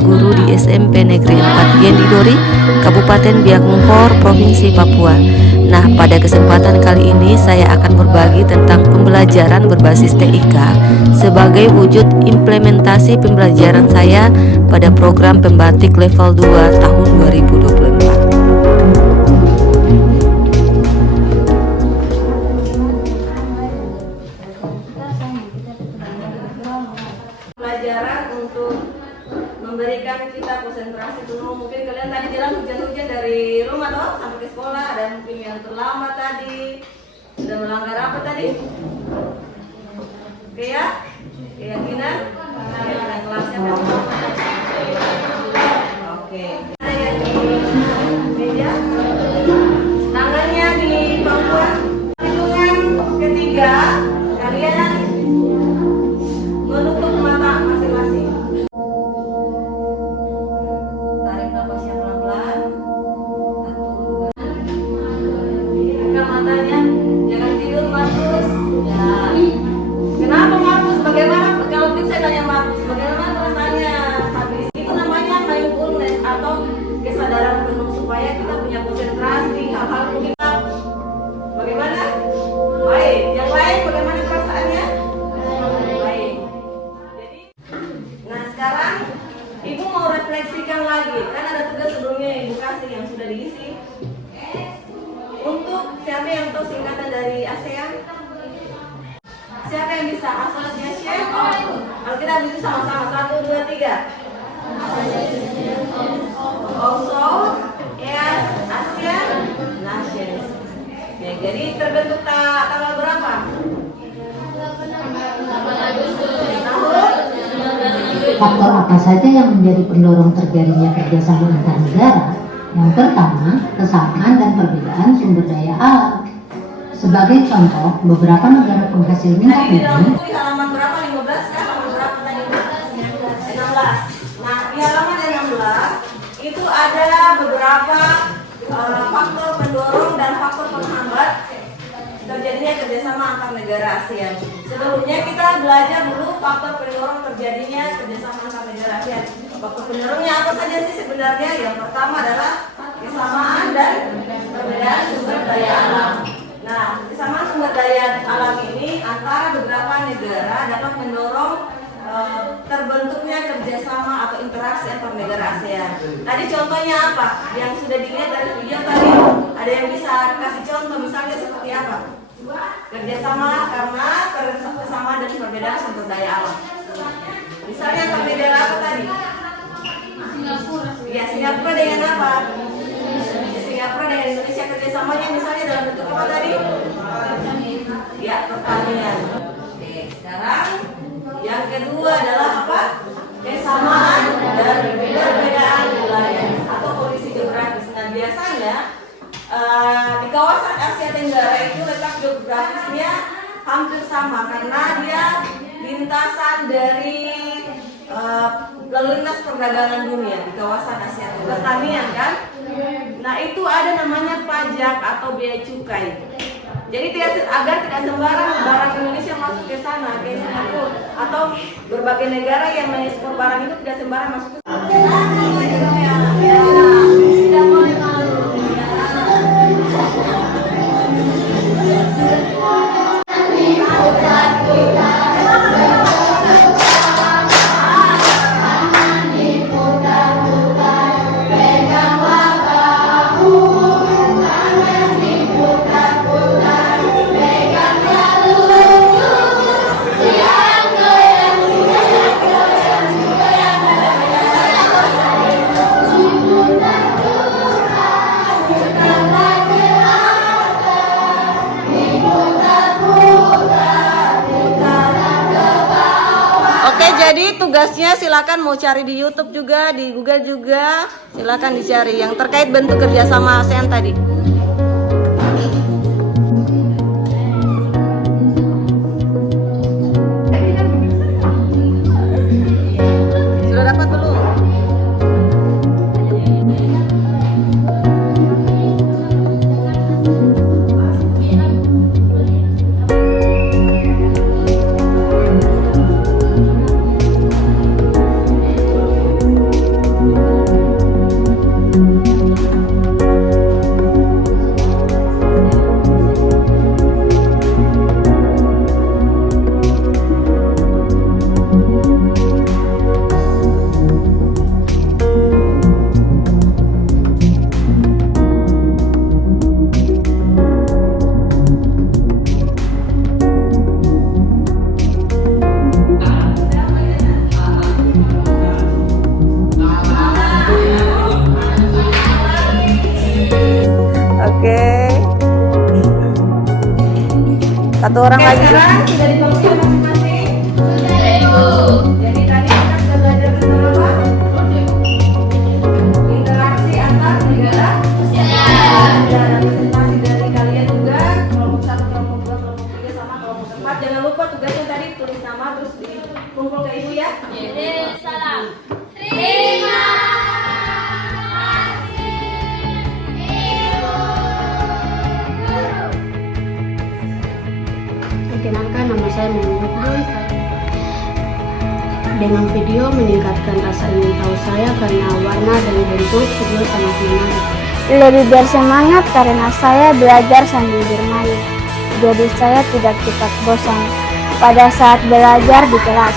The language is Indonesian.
guru di SMP Negeri 4 Gendidori, Kabupaten Biak Numfor, Provinsi Papua. Nah, pada kesempatan kali ini saya akan berbagi tentang pembelajaran berbasis TIK sebagai wujud implementasi pembelajaran saya pada program pembatik level 2 tahun 2024. Pelajaran untuk memberikan kita konsentrasi penuh. Mungkin kalian tadi jalan hujan-hujan dari rumah toh sampai ke sekolah, ada mungkin yang terlambat tadi, sudah melanggar apa tadi? Oke ya, keyakinan kelasnya berapa? Oke. Ada yang di meja, tangannya di bangkuan. Hitungan ketiga, kalian menutup mata masing-masing. Tarik nafasnya pelan-pelan. 1, 2. Buka matanya. Jangan tidur, Markus. Ya. Kenapa Markus? Bagaimana kalau saya tanya Markus, bagaimana perasaannya habis? Itu namanya mindfulness atau kesadaran penuh supaya kita punya konsentrasi hal-hal kita. Bagaimana? Baik. Yang lain bagaimana perasaannya? Baik. Jadi, nah sekarang Ibu mau refleksikan lagi, kan ada tugas sebelumnya edukasi yang sudah diisi. Untuk siapa yang tahu singkatan dari ASEAN? Siapa yang bisa? Association kalau kita bisa sama-sama 1, 2, 3. Also as ASEAN Nations. Oke, jadi terbentuk tanggal berapa? Faktor apa saja yang menjadi pendorong terjadinya kerjasama antar negara? Yang pertama, kesamaan dan perbedaan sumber daya alam. Sebagai contoh, beberapa negara penghasil minyak Di bumi di halaman berapa? 15 kan? Halaman berapa tadi? 16. Nah, di halaman 16 itu ada beberapa faktor pendorong dan faktor penghambat terjadinya kerjasama antar negara ASEAN. Sebelumnya kita belajar dulu faktor pendorong terjadinya kerjasama antar negara ASEAN. Faktor pendorongnya apa saja sih sebenarnya? Yang pertama adalah kesamaan dan perbedaan sumber daya alam. Nah, kesamaan sumber daya alam ini antara beberapa negara dapat mendorong terbentuknya kerjasama atau interaksi antar negara ASEAN. Tadi contohnya apa? Yang sudah dilihat dari video tadi, ada yang bisa kasih contoh misalnya seperti apa? Kerjasama karena kesamaan dan perbedaan sumber daya alam. Misalnya antar negara apa tadi? Singapura. Ya, Singapura dengan apa? Singapura dengan Indonesia kerjasamanya misalnya dalam bentuk apa tadi? Ya, pertanian. Oke, sekarang yang kedua adalah apa? Kesamaan dan perbedaan wilayah atau kondisi geografis. Nah, biasanya di kawasan Asia Tenggara itu letak geografisnya hampir sama karena dia lintasan dari lalu lintas perdagangan dunia di kawasan Asia Tenggara. Pertanian kan? Nah, itu ada namanya pajak atau bea cukai. Jadi agar tidak sembarang barang Indonesia masuk ke sana, ke Singapura atau berbagai negara yang mengekspor barang itu tidak sembarang masuk ke sana. Tidak boleh malu. Jadi tugasnya silakan mau cari di YouTube juga, di Google juga, silakan dicari yang terkait bentuk kerjasama ASEAN tadi. Sudah dapat belum? Satu orang Oke, lagi. sekarang sudah dibagi masing-masing. Jadi tadi kita sudah belajar tentang apa? Interaksi antar negara. Ada representasi dari kalian juga, kelompok 1, kelompok 2, kelompok 3 sama kelompok 4. Jangan lupa tugasnya tadi tulis nama terus dikumpul ke ibu ya. Perkenalkan, nama saya Muhammad Dul. Dengan video meningkatkan rasa ingin tahu saya karena warna dan bentuk video sangat menarik. Lebih bersemangat karena saya belajar sambil bermain. Jadi saya tidak cepat bosan pada saat belajar di kelas.